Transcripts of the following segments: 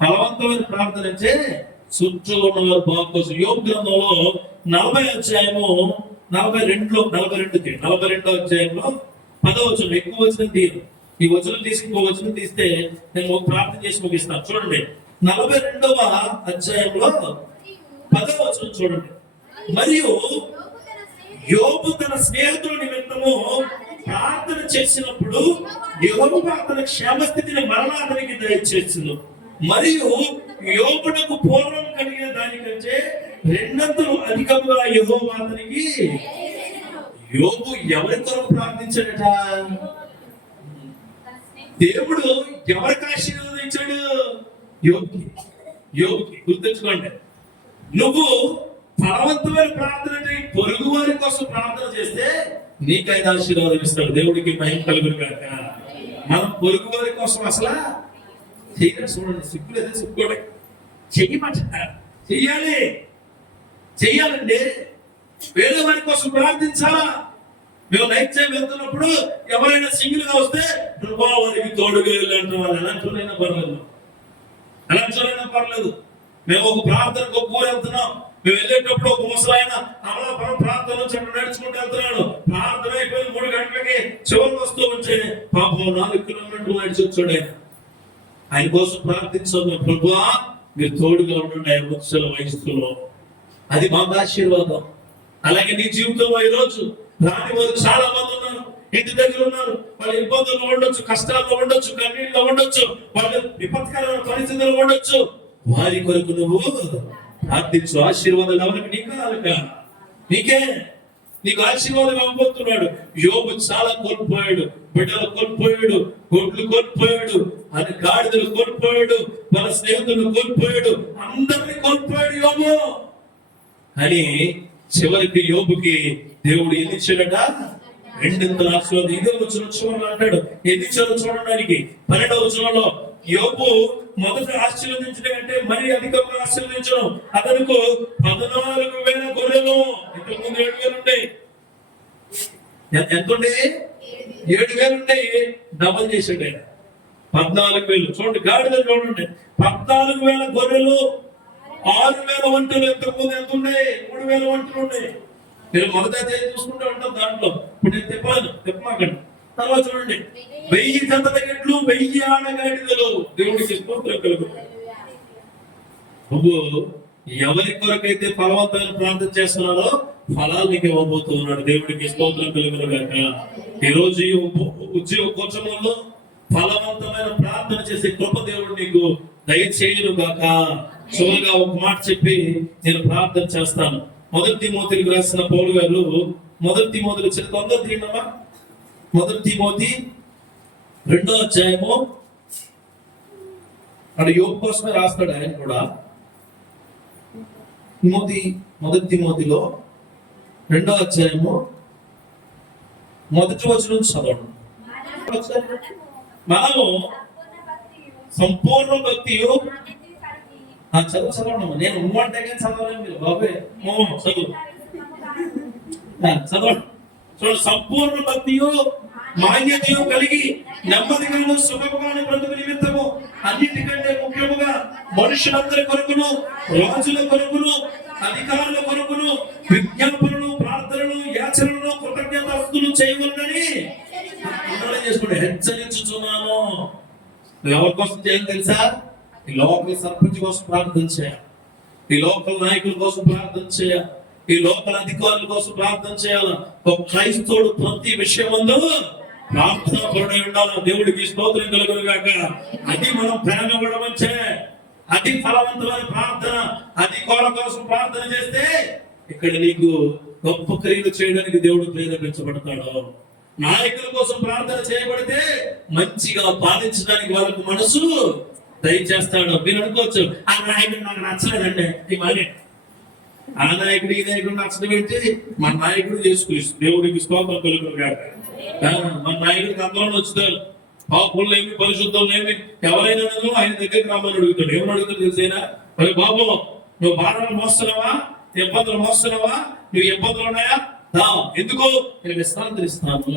ఫలవంతమైన ప్రార్థన అంటే చుట్టూ ఉన్నవారు బాగుకోసం. యోగ గ్రంథంలో 40 అధ్యాయము 42 అధ్యాయంలో 10వ వచనం, ఎక్కువ వచనం తీయరు. ఈ వచనం తీసి ఇంకో వచనం తీస్తే నేను ఒక ప్రార్థన చేసి ముగిస్తాను. చూడండి 42వ అధ్యాయంలో 10వ వచనం చూడండి. మరియు యోబు తన స్నేహితుల నిమిత్తము ప్రార్థన చేసినప్పుడు యెహోవా అతని క్షేమస్థితిని మరలా అతనికి దయచేసింది. మరియు యోబునకు పూర్వం కలిగిన దానికంటే 2 అధికముగా యెహోవా అతనికి. యోబు ఎవరి కొరకు ప్రార్థించాడట? దేవుడు ఎవరికి ఆశీర్వదించాడు? యోబుకి. గుర్తుంచుకోండి, నువ్వు ఫలవంతమైన ప్రార్థన పొరుగు వారి కోసం ప్రార్థన చేస్తే నీకైనా ఆశీర్వాదం ఇస్తాడు. దేవుడికి మహిమ కలుగును గాక. మనం పొరుగు వారి కోసం అసలు చెయ్యాలి. చూడండి, సిగ్గులేదే, సిగ్గుడే చెయ్యమంట. చెయ్యాలండి. వేరే వారి కోసం ప్రార్థించాలా? మేము నైట్ టైం వెళ్తున్నప్పుడు ఎవరైనా సింగిల్ గా వస్తే వారికి తోడుగా వెళ్ళంటే వాళ్ళు ఎలాంటినైనా పర్లేదు. మేము ఒక ప్రార్థనకు ఒక ఊరు వెళ్తున్నాం. మేము వెళ్ళేటప్పుడు ఒక ముసలాయన అమలాపురం ప్రాంతం నుంచి నడుచుకుంటూ వెళ్తున్నాడు. ప్రార్థన అయిపోయింది 3 గంటలకి. చివరికి వస్తూ ఉంటే పాపం 4 కిలోమీటర్లు నడిచి వచ్చాడు. ఆయన కోసం ప్రార్థించాము. ప్రభువా మీరు తోడుగా ఉండండి 5 లక్షల వయసులో. అది మాకు ఆశీర్వాదం. అలాగే నీ జీవితంలో ఈరోజు రాని వారు చాలా మంది ఉన్నారు. ఇంటి దగ్గర ఉన్నారు. వాళ్ళ ఇబ్బందుల్లో ఉండొచ్చు, కష్టాల్లో ఉండొచ్చు, కన్నీళ్ళలో ఉండొచ్చు, వాళ్ళ విపత్కరమైన పరిస్థితుల్లో ఉండొచ్చు. వారి కొరకు నువ్వు ప్రార్థించు. ఆశీర్వాదాలు ఎవరికి? నీకు ఆశీర్వాదం ఇవ్వబోతున్నాడు. యోబు చాలా కోల్పోయాడు. బిడ్డలు కోల్పోయాడు, గొడ్లు కోల్పోయాడు, అని గాడిదలు కోల్పోయాడు, మన స్నేహితులు కోల్పోయాడు, అందరినీ కోల్పోయాడు యోబు. అని చివరికి యోబుకి దేవుడు ఎన్ని ఇచ్చాడట? 2 ఆశీర్వాదం. ఇదే వచనం అంటాడు. ఎన్ని ఇచ్చారో చూడడానికి 12వ వచనంలో యోబు మొదట ఆశీర్వదించడం అంటే మరీ అధికంగా ఆశీర్వదించడం. అతనికి 14,000 గొర్రెలు. ఇంతకుముందు 7,000 ఉంటాయి. ఎంత ఉండే? 7,000 ఉంటాయి. డబల్ చేసాడు ఆయన. 14,000. చూడండి, గాడిదలు చూడండి. 14,000 గొర్రెలు, 6,000 ఒంటెలు. ఇంతకుముందు ఎంత ఉన్నాయి? 3,000 ఒంటెలు ఉన్నాయి. మీరు మొదట చూసుకుంటూ ఉంటాం దాంట్లో. ఇప్పుడు నేను చెప్పమాకండి. తర్వాత చూడండి, 1000 జతల ఎడ్లు, 1000 ఆడగాడిదలు. దేవుడికి స్తోత్రం కలుగు. నువ్వు ఎవరి కొరకైతే ఫలవంతమైన ప్రార్థన చేస్తున్నారో ఫలాలు నీకు ఇవ్వబోతున్నాడు. దేవుడికి స్తోత్రం కలుగును గాక. ఈ రోజు ఉద్యోగ కోసంలో ఫలవంతమైన ప్రార్థన చేసే కృప దేవుడు నీకు దయచేయును గాక. చివరిగా ఒక మాట చెప్పి నేను ప్రార్థన చేస్తాను. 1 తిమోతికి రాసిన పౌలు గారు 1 తిమోతికి తొందర తీయమ్మా. 1 తిమోతి 2వ అధ్యాయము. అక్కడ యోబు కోసమే రాస్తాడు ఆయన కూడా. 1 తిమోతిలో 2వ అధ్యాయము 1వ వచనం చదవండి. మనము సంపూర్ణ భక్తియు చదవండి. నేను అంటే చదవలేను. మీరు బాబే చదువు చదవండి. చూడండి, సంపూర్ణ భక్తియు మాన్యతయు కలిగి నెమ్మదిగాను సుఖముగాను బ్రతుకు నిమిత్తము అన్నిటికంటే ముఖ్యముగా మనుషులందరి కొరకును, రాజుల కొరకును, అధికారుల కొరకును విజ్ఞాపనలు, ప్రార్థనలు, యాచనలు, కృతజ్ఞతాస్తులు చేయవలనని చేసుకుంటే హెచ్చరించుచున్నాను. ఎవరి కోసం చేయాలి తెలుసా? ఈ లోకల్ సర్పంచ్ కోసం ప్రార్థన చేయాలి. ఈ లోకల్ నాయకుల కోసం ప్రార్థన చేయాలి. ఈ లోకల్ అధికారుల కోసం ప్రార్థన చేయాలి. ఒక క్రైస్తవుడు ప్రతి విషయమందు ప్రార్థన పరుడై ఉండాలి. దేవుడికి స్తోత్రం కలుగును గాక. అది మనం ప్రేమ ఇవ్వడమంటే, అది ఫలవంతమైన ప్రార్థన. అది కోర కోసం ప్రార్థన చేస్తే ఇక్కడ నీకు గొప్ప క్రియలు చేయడానికి దేవుడు ప్రేరేపించబడతాడు. నాయకుల కోసం ప్రార్థన చేయబడితే మంచిగా పాలించడానికి వాళ్ళకు మనసు దయచేస్తాడు. మీరు అనుకోవచ్చు, ఆ నాయకుడు నాకు నచ్చలేదండి. ఆ నాయకుడు ఈ నాయకుడు నచ్చడం ఏంటి? మన నాయకుడు చేసుకుని దేవుడికి స్తోత్రం కలుగును గాక. మన నాయకుడికి అందరూ వచ్చుతారు. పాపులేమి, పరిశుద్ధులేమి ఎవరైనా ఆయన దగ్గరికి రమ్మని అడుగుతాడు. ఏమని అడుగుతాడు తెలిసేనా? మరి బాబు, నువ్వు భారాలు మోస్తున్నావా? ఇబ్బందులు మోస్తున్నావా? నువ్వు ఇబ్బందులు ఉన్నాయా? ఎందుకు? నేను విశ్రాంతిస్తాను.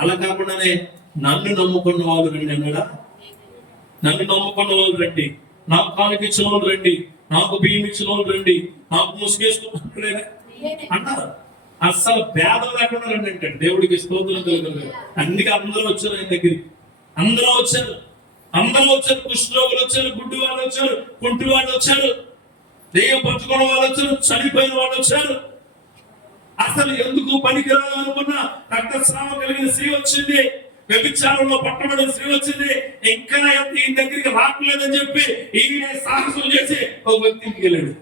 అలా కాకుండానే నన్ను నమ్ముకున్న వాళ్ళు రండి అన్నాడా? నన్ను నమ్ముకున్న వాళ్ళు రండి, నాకు కానుక ఇచ్చిన వాళ్ళు రండి, నాకు బియ్యం ఇచ్చిన వాళ్ళు రండి, నాకు ముసుగేసుకున్న అన్నారు. అస్సలు భేదం లేకుండా రండి అంటే దేవుడికి స్తోత్రం కలుగుతుంది. అందుకే అందరూ వచ్చారు ఆయన దగ్గరికి, అందరూ వచ్చారు, అందరూ వచ్చారు. కుష్ఠరోగులు వచ్చారు, గుడ్డి వాళ్ళు వచ్చారు, కుంటి వాళ్ళు వచ్చారు, దెయ్యం పట్టుకున్న వాళ్ళు వచ్చారు, చనిపోయిన వాళ్ళు వచ్చారు. అసలు ఎందుకు పనికిరాదు అనుకున్న రక్తస్రావం కలిగిన స్త్రీ వచ్చింది, వ్యభిచారంలో పట్టబడిన స్త్రీ వచ్చింది. ఇంకా ఈ దగ్గరికి రావట్లేదని చెప్పి ఈయన సాహసం చేసి ఒక వ్యక్తి ఇంటికి వెళ్ళాడు.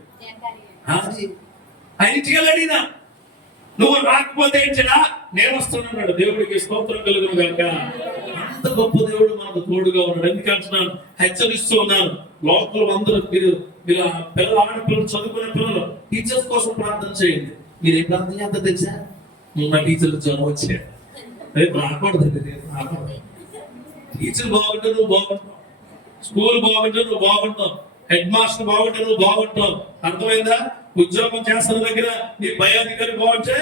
ఆయన ఇంటికి వెళ్ళాడినా, నువ్వు రాకపోతే ఏంటా, నేను వస్తున్నాడు. దేవుడికి స్తోత్రం కలుగును గాక. అంత గొప్ప దేవుడు మనకు తోడుగా ఉన్నాడు. ఎందుకంటున్నాను, హెచ్చరిస్తూ ఉన్నాను. లోపల అందరూ మీరు పిల్లలు, ఆడపిల్లలు, చదువుకునే పిల్లలు టీచర్స్ కోసం ప్రార్థన చేయండి. మీరు ఏం ప్రార్థన చేస్తారు తెలుసా? మా టీచర్లు జ్వరం వచ్చాడు, రేపు రాకూడదు. టీచర్ బాగుంటే నువ్వు బాగుంటావు, స్కూల్ బాగుంటే నువ్వు బాగుంటావు, హెడ్ మాస్టర్ బాగుంటే నువ్వు బాగుంటావు. అర్థమైందా? ఉద్యోగం చేస్తున్న దగ్గర నీ పై అధికారి బాగుంటే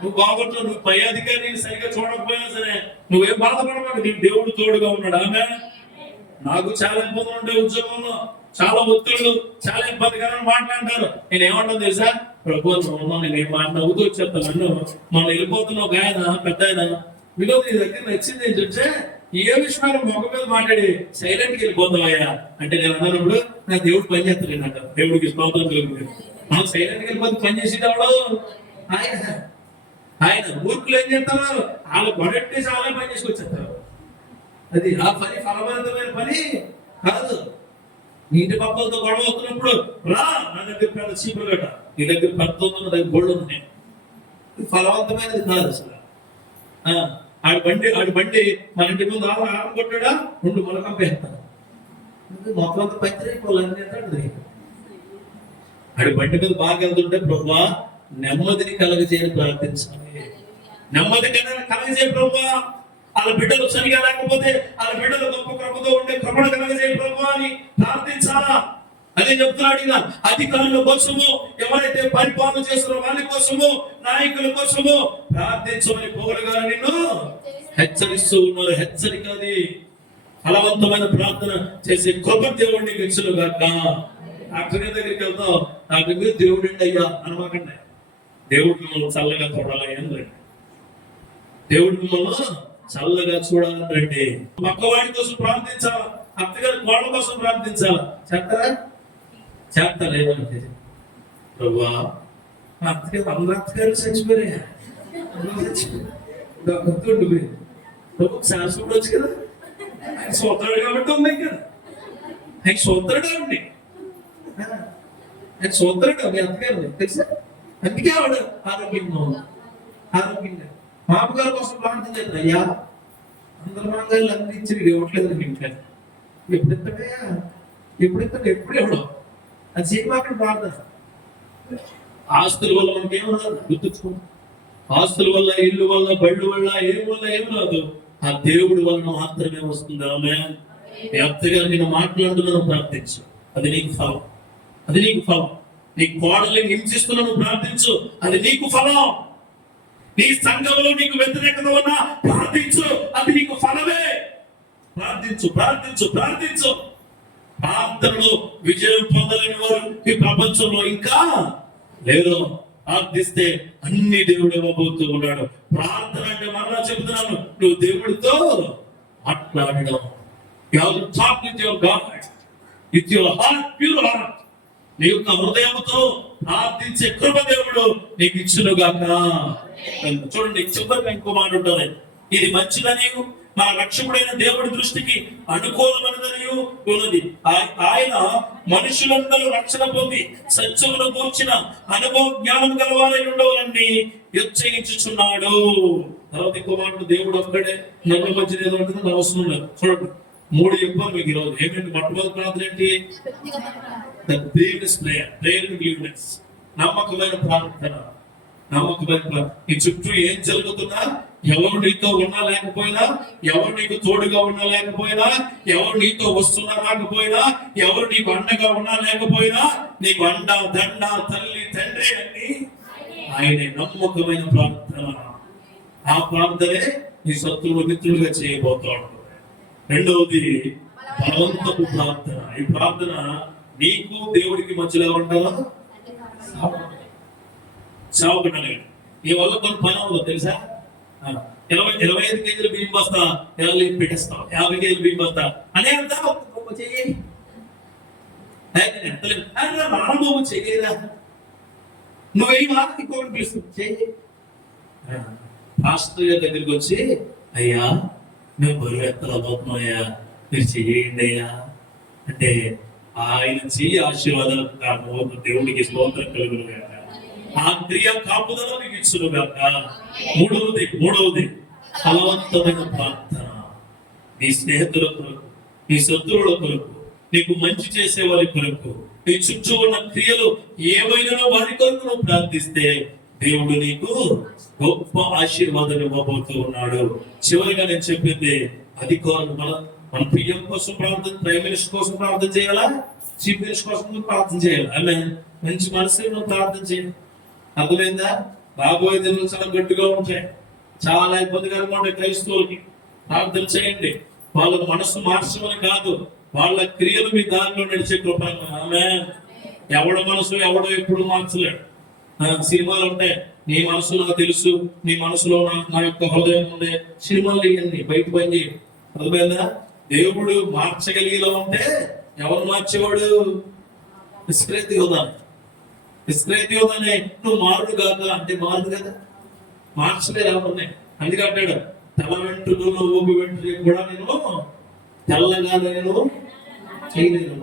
నువ్వు బాగుంటావు. నువ్వు పై అధికారిని సరిగ్గా చూడకపోయినా సరే నువ్వేం బాధపడమాకు, నీకు దేవుడు తోడుగా ఉన్నాడు. ఆమె నాకు చాలా ఇబ్బందులు ఉంటాయి ఉద్యోగంలో, చాలా ఒత్తిళ్ళు, చాలా ఇబ్బందికరమైన మాట్లాడతారు. నేను ఏమంటాను తెలుసా? ప్రభుత్వం నేను నవ్వుతూ వచ్చేస్తాను. నన్ను మనం వెళ్ళిపోతున్న ఒక ఆయన, పెద్ద ఆయన, మీలో నీ దగ్గర నచ్చింది ఏంటంటే ఏ విషయాలు మొగ మీద మాట్లాడి సైలెంట్కి వెళ్ళిపోతావయ్యా అంటే, నేను అన్నప్పుడు నా దేవుడు పని చేస్తాడు. దేవుడికి స్తోత్రం కలుగుతుంది. మనం సైలెంట్కి వెళ్ళిపోతే పని చేసేటప్పుడు ఆయన ఊర్కులు ఏం చేస్తారు, వాళ్ళు గొడెట్టేసి వాళ్ళే పని చేసుకొచ్చేస్తారు. అది ఆ పని ఫలవంతమైన పని కాదు. నీ ఇంటి పక్కలతో గొడవ అవుతున్నప్పుడు రా, నా దగ్గర పెద్ద చీపురు గట్ట, నీ దగ్గర పెద్ద నా దగ్గర గోల్డ్ ఉంది, ఫలవంతమైనది కాదు అసలు. ఆడి బండి మన ఇంటి ముందు ఆరం కొట్టాడా, రెండు మొలకంపేస్తాను, మొత్తం అంతా పచ్చిరైపోవాలని అంటాడు. ఆడి బండి మీద బాగా వెళ్తుంటే, ప్రభువా నెమ్మదిని కలగజేయని ప్రార్థించాలి, నెమ్మది కలగజేయ ప్రభువా. వాళ్ళ బిడ్డలు సరిగా లేకపోతే వాళ్ళ బిడ్డలు గొప్ప కృపతో ఉండే కృపణ కలగజేయ ప్రభువా అని ప్రార్థించాలా. అదే చెప్తున్నాడు ఈయన. అధికారుల కోసము, ఎవరైతే పరిపాలన చేస్తున్న వాళ్ళ కోసము, నాయకుల కోసము ప్రార్థించమని పౌలు గారు నిన్ను హెచ్చరిస్తూ ఉన్నారు. హెచ్చరిక అది. ఫలవంతమైన ప్రార్థన చేసే కృప దేవుడిని ఇచ్చును గాక. డాక్టర్ గారి దగ్గరికి వెళ్తాం, డాక్టర్ గారు దేవుడు అండి అయ్యా అనమాకండి, దేవుడు మిమ్మల్ని చల్లగా చూడాలి అని రండి, దేవుడు మిమ్మల్ని చల్లగా చూడాలని రండి. పక్కవాడి కోసం ప్రార్థించాలా, అత్తగారి కోళ్ళ కోసం ప్రార్థించాలా. చేస్తారా? చేస్తారేమంటే, ప్రభా మా అత్తగారు అందరూ అత్తగారు చచ్చిపోయా, ఉండిపోయింది, ప్రభు శాశ్వత వచ్చు కదా, ఆయన సోదరుడు కాబట్టి ఉంది కదా, ఆయన సోదరుడు అండి, ఆయన సోదరుడు మీ అత్తగారు తెలుసా. అందుకే ఆవిడ ఆరోగ్యంగా మామగారి కోసం ప్రార్థించండి. అయ్యా అందరు మామగారులు అందించి ఇవ్వట్లేదు ఇంట్లో, ఎప్పుడెత్తడయ్యా ఎప్పుడెత్తాడు, ఎప్పుడు ఎవడో అది చేయమాకండి ప్రార్థన. ఆస్తుల వల్ల మనకేమన్నా గుర్తుంచుకోండి. ఆస్తుల వల్ల, ఇల్లు వల్ల, బళ్ళు వల్ల, ఏం రాదు, ఆ దేవుడి వలన మాత్రమే వస్తుంది. ఆమె అత్తగా నేను మాట్లాడుతున్నాను, ప్రార్థించు, అది నీకు ఫలం, అది నీకు ఫలం. నీ కోడల్ని హింసిస్తున్నాను, ప్రార్థించు, అది నీకు ఫలం. నీ సంఘంలో నీకు వ్యతిరేకత ఉన్నా ప్రార్థించు, అది నీకు ఫలమే. ప్రార్థించు, ప్రార్థించు, ప్రార్థించు. ప్రార్థనలో విజయం పొందలేని వారు ఈ ప్రపంచంలో ఇంకా లేరు. ప్రార్థిస్తే అన్ని దేవుడు ఇవ్వబోతూ ఉన్నాడు. ప్రార్థన అంటే మరలా చెబుతున్నాను, నువ్వు దేవుడితో మాట్లాడడం. You have to talk with your God, with your heart, pure heart. నీ యొక్క హృదయంతో ప్రార్థించే కృప దేవుడు నీకు ఇచ్చును గాక. చూడండి, చివరిగా ఇంకో మాట ఉంటుంది, ఇది మంచిదని మన రక్షకుడైన దేవుడి దృష్టికి అనుకూలమైనదని ఉన్నది. ఆయన మనుషులందరూ రక్షణ పొంది సత్యమును కూర్చిన అనుభవ జ్ఞానం గలవారై ఉండవాలని హెచ్చరించుచున్నాడు. తర్వాత ఇంకో మాట, దేవుడు ఒక్కడే నల్ల మంచిది ఏదో ఉంటుంది, అవసరం లేదు. చూడండి, 3 చెప్పాలి మీకు ఈరోజు. ఏమేంటి? మొట్టమొదటి ప్రార్థన ఏంటి? నమ్మకమైన ప్రార్థన. నమ్మకమైన నీ చుట్టూ ఏం జరుగుతున్నా, ఎవరు నీతో ఉన్నా లేకపోయినా, ఎవరు నీకు తోడుగా ఉన్నా లేకపోయినా, ఎవరు నీతో వస్తున్నా రాకపోయినా, ఎవరు నీకు అండగా ఉన్నా లేకపోయినా, నీకు అండ దండ తల్లి తండ్రి అని ఆయనే. నమ్మకమైన ప్రార్థన. ఆ ప్రార్థనే నీ శత్రువులు మిత్రులుగా చేయబోతాడు. రెండవది బలవంతపు ప్రార్థన. ఈ ప్రార్థన నీకు దేవుడికి మధ్యలో ఉంటావా? చావుకుంటాను. నీ వల్ల కొన్ని పని అవ్వదు తెలుసా? 25 కేజీలు బియ్యం బస్తా ఎలా పెట్టేస్తాం, 50 కేజీలు బియ్యం బస్తా అనే అంతా చెయ్యి రామబాబు చెయ్యరా, నువ్వేం ఇంకొకటి పిలుస్తుంది చెయ్యి. పాస్టర్ గారి దగ్గరికి వచ్చి, అయ్యా మేము బరువు ఎత్తలేకపోతున్నాయ్యా, మీరు చెయ్యండి అయ్యా అంటే ఆయన చెయ్యి ఆశీర్వాదాలకు కారణం. దేవుడికి స్తోత్రం కలుగును గాక. ఆ క్రియ కాపుదల మీకు ఇచ్చును గాక. మూడవది ఫలవంతమైన ప్రార్థన. నీ స్నేహితుల కొరకు, నీ శత్రువుల కొరకు, నీకు మంచి చేసే వారి కొరకు, నీ చుట్టూ ఉన్న క్రియలు ఏమైనా వారి కొరకు నువ్వు ప్రార్థిస్తే దేవుడు నీకు గొప్ప ఆశీర్వాదం ఇవ్వబోతూ ఉన్నాడు. చివరిగా నేను చెప్పింది అధికారులు మన పిఎం కోసం ప్రార్థన, ప్రైమ్ మినిస్టర్ కోసం ప్రార్థన చేయాలా, చీఫ్ మినిస్టర్ కోసం ప్రార్థన చేయాలి. ఆమె మంచి మనసు నువ్వు ప్రార్థన చేయాలి. అర్థమైందా? రాబోయే దినాలు చాలా గట్టిగా ఉంటాయి, చాలా ఇబ్బందికరంగా ఉంటాయి. క్రైస్తవులకి ప్రార్థన చేయండి. వాళ్ళ మనసు మార్చమని కాదు, వాళ్ళ క్రియలు మీ దారిలో నడిచే కృప. ఆమె ఎవడ మనసు ఎవడో ఎప్పుడు మార్చలేడు. సినిమాలు ఉంటాయి, నీ మనసు నాకు తెలుసు, నీ మనసులో నా యొక్క హృదయం ఉండే సినిమాలు ఇవన్నీ బయట పని చేయండి. అర్థమైందా? దేవుడు మార్చగలిగేలా ఉంటే ఎవరు మార్చేవాడు? ఇస్క్రేతియోదానే నువ్వు మారుడు కాక అంటే మారుడు కదా, మార్చలేదు ఎవరిని. అందుకే అంటాడు, తెల్ల వెంట్రుకలు ఊపి వెంట్రుక కూడా నేను తెల్లగా నేను చేయలేను.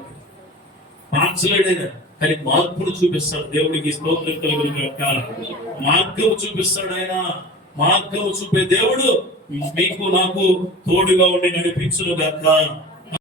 మార్చలేడైనా కానీ మార్పును చూపిస్తాడు. దేవుడికి స్తోత్రం కలుగును గాక. మార్గము చూపిస్తాడు ఆయన. మార్గము చూపే దేవుడు మీకు నాకు తోడుగా ఉండి నడిపించును గాక.